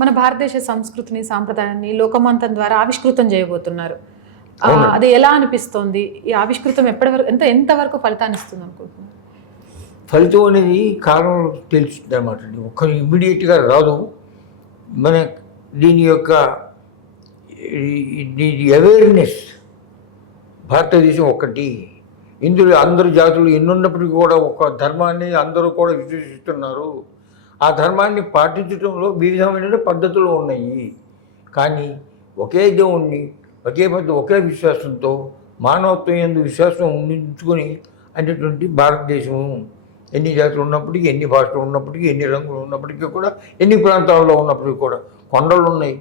మన భారతదేశ సంస్కృతిని సాంప్రదాయాన్ని లోకమంతం ద్వారా ఆవిష్కృతం చేయబోతున్నారు. అది ఎలా అనిపిస్తోంది? ఈ ఆవిష్కృతం ఎప్పటి వరకు ఎంత ఎంతవరకు ఫలితాన్ని ఇస్తుంది అనుకుంటున్నారు? ఫలితం అనేది కాలం తెలుస్తుంది అనమాట ఒక్క ఇమ్మీడియట్గా రాదు. మన దీని యొక్క దీని అవేర్నెస్ భారతదేశం ఒకటి ఇందులో అందరు జాతులు ఎన్నున్నప్పటికీ కూడా ఒక ధర్మాన్ని అందరూ కూడా విశ్వసిస్తున్నారు. ఆ ధర్మాన్ని పాటించడంలో వివిధమైన పద్ధతులు ఉన్నాయి. కానీ ఒకే దేవుణ్ణి ఒకే పద్ధతి ఒకే విశ్వాసంతో మానవత్వం ఎందు విశ్వాసం ఉంచుకొని అనేటువంటి భారతదేశం ఎన్ని జాతులు ఉన్నప్పటికీ ఎన్ని భాషలు ఉన్నప్పటికీ ఎన్ని రంగులు ఉన్నప్పటికీ కూడా ఎన్ని ప్రాంతాల్లో ఉన్నప్పటికీ కూడా కొండలు ఉన్నాయి.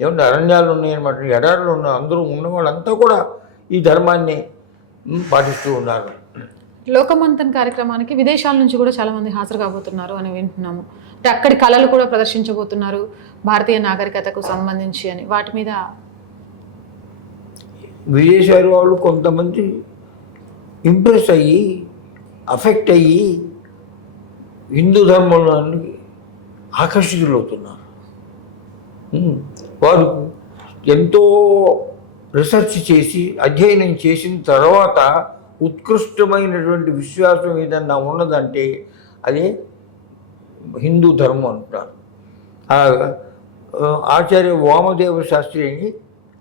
ఏమన్నా అరణ్యాలు ఉన్నాయి అనమాట ఎడారులు ఉన్నాయి. అందరూ ఉన్న వాళ్ళంతా కూడా ఈ ధర్మాన్ని పాటిస్తూ ఉన్నారు. లోకమంతన్ కార్యక్రమానికి విదేశాల నుంచి కూడా చాలామంది హాజరు కాబోతున్నారు అని వింటున్నాము. అంటే అక్కడి కళలు కూడా ప్రదర్శించబోతున్నారు భారతీయ నాగరికతకు సంబంధించి అని. వాటి మీద విదేశాల వాళ్ళు కొంతమంది ఇంప్రెస్ అయ్యి అఫెక్ట్ అయ్యి హిందూ ధర్మంలోనికి ఆకర్షితులవుతున్నారు. వారు ఎంతో రీసెర్చ్ చేసి అధ్యయనం చేసిన తర్వాత ఉత్కృష్టమైనటువంటి విశ్వాసం ఏదన్నా ఉన్నదంటే అది హిందూ ధర్మం అంటారు. ఆచార్య వామదేవ శాస్త్రి అని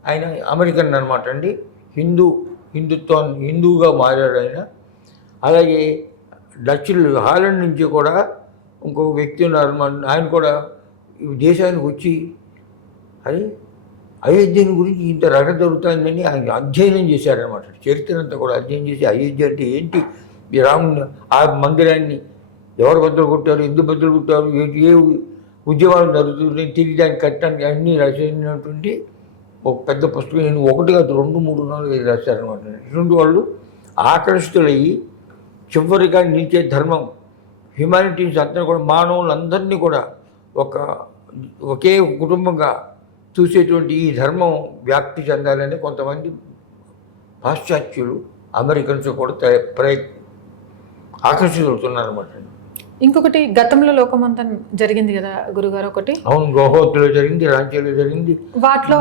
ఆయన అమెరికన్ అనమాట అండి. హిందూ హిందుత్వం హిందువుగా మారాడు ఆయన. అలాగే డచ్లు హాలండ్ నుంచి కూడా ఇంకొక వ్యక్తి ఉన్నారు. ఆయన కూడా దేశానికి వచ్చి అది అయోధ్యని గురించి ఇంత రట జరుగుతుందని ఆయన అధ్యయనం చేశారనమాట చరిత్ర అంతా కూడా అధ్యయనం చేసి అయోధ్య అంటే ఏంటి? ఈ రాముని ఆ మందిరాన్ని ఎవరు బద్దలు కొట్టారు? ఎందుకు బద్దలు కొట్టారు? ఏ ఏ ఉద్యమాలు జరుగుతున్నాయి తిరిగి దాన్ని కట్టడానికి అన్నీ రచించినటువంటి ఒక పెద్ద పుస్తకం నేను ఒకటి కాదు రెండు మూడు నాలుగు ఐదు రాశారనమాట ఇటువంటి వాళ్ళు ఆకర్షితులయ్యి చివరిగా నిలిచే ధర్మం హ్యుమానిటీస్ అందరూ కూడా మానవులందరినీ కూడా ఒక ఒకే కుటుంబంగా చూసేటువంటి ఈ ధర్మం వ్యాప్తి చెందాలని కొంతమంది పాశ్చాత్యులు అమెరికన్స్ కూడా త- ప్రయత్ ఆకర్షితులుతున్నారన్నమాట ఇంకొకటి గతంలో లోకమంతన్ జరిగింది కదా గురుగారు ఒకటి? అవును గోహోత్లో జరిగింది రాంచీలో జరిగింది వాటిలో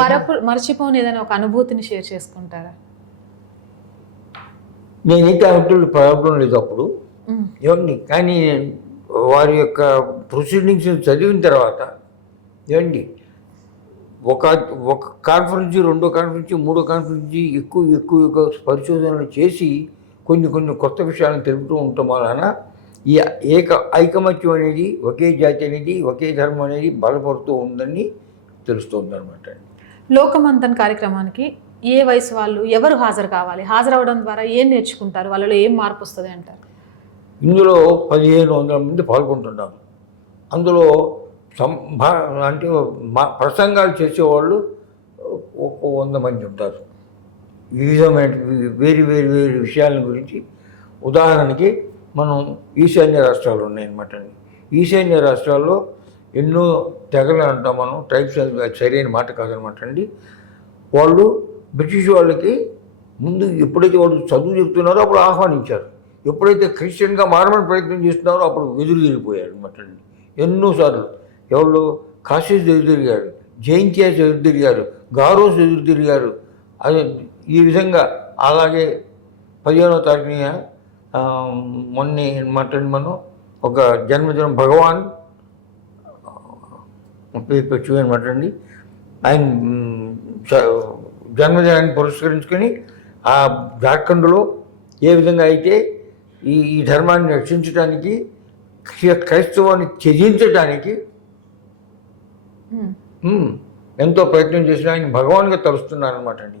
మరపు మర్చిపోని ఏదైనా ఒక అనుభూతిని షేర్ చేసుకుంటారా? నేనైతే అంటున్న ప్రాబ్లం లేదు అప్పుడు. ఏమండి కానీ వారి యొక్క ప్రొసీడింగ్స్ చదివిన తర్వాత ఏమండి ఒక ఒక కాన్ఫరెన్స్ రెండో కాన్ఫరెన్స్ మూడో కాన్ఫరెన్స్ ఎక్కువ ఎక్కువ ఎక్కువ పరిశోధనలు చేసి కొన్ని కొన్ని కొత్త విషయాలను తెలుపుతూ ఉండటం వలన ఈ ఏక ఐకమత్యం అనేది ఒకే జాతి అనేది ఒకే ధర్మం అనేది బలపడుతూ ఉందని తెలుస్తుంది అనమాట లోకమంతన్ కార్యక్రమానికి ఏ వయసు వాళ్ళు ఎవరు హాజరు కావాలి? హాజరవడం ద్వారా ఏం నేర్చుకుంటారు? వాళ్ళలో ఏం మార్పు వస్తుంది అంటారు? ఇందులో పదిహేను వందల మంది పాల్గొంటున్నారు. అందులో సంభా అంటే మా ప్రసంగాలు చేసేవాళ్ళు ఒక వంద మంది ఉంటారు. వివిధమైన వేరు వేరు వేరు విషయాల గురించి ఉదాహరణకి మనం ఈశాన్య రాష్ట్రాలు ఉన్నాయన్నమాట అండి. ఈశాన్య రాష్ట్రాల్లో ఎన్నో తెగలు అంటాం మనం ట్రైబ్స్ సరైన మాట కాదనమాట అండి. వాళ్ళు బ్రిటిష్ వాళ్ళకి ముందు ఎప్పుడైతే వాళ్ళు చదువు చెప్తున్నారో అప్పుడు ఆహ్వానించారు. ఎప్పుడైతే క్రిస్టియన్గా మారమని ప్రయత్నం చేస్తున్నారో అప్పుడు వెదురు తిరిగిపోయారు అనమాట అండి. ఎన్నోసార్లు. ఎవరు? కాశీస్ ఎదురు తిరిగారు ఎదురుతిరిగారు తిరిగారు గారోస్ ఎదురుతిరిగారు తిరిగారు. ఈ విధంగా అలాగే పదిహేనో తారీఖున మొన్నే అనమాట అండి మనం ఒక జన్మదినం భగవాన్ పేరు అనమాట అండి ఆయన జన్మదినాన్ని పురస్కరించుకొని ఆ జార్ఖండ్లో ఏ విధంగా అయితే ఈ ఈ ధర్మాన్ని రక్షించడానికి క్రైస్తవాన్ని త్యజించడానికి ఎంతో ప్రయత్నం చేసిన ఆయన భగవాన్గా తలుస్తున్నారనమాట అండి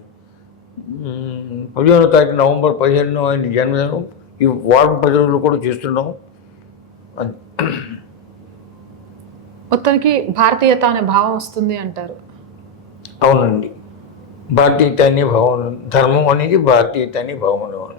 మ్, పదిహేనో తారీఖు నవంబర్ పదిహేను ఆయన జన్మదినం. ఈ వారం పది రోజులు కూడా చేస్తున్నాం. మొత్తానికి భారతీయత అనే భావం వస్తుంది అంటారు. అవునండి. భారతీయత అనే భావన ధర్మం అనేది భారతీయత అనే భావన.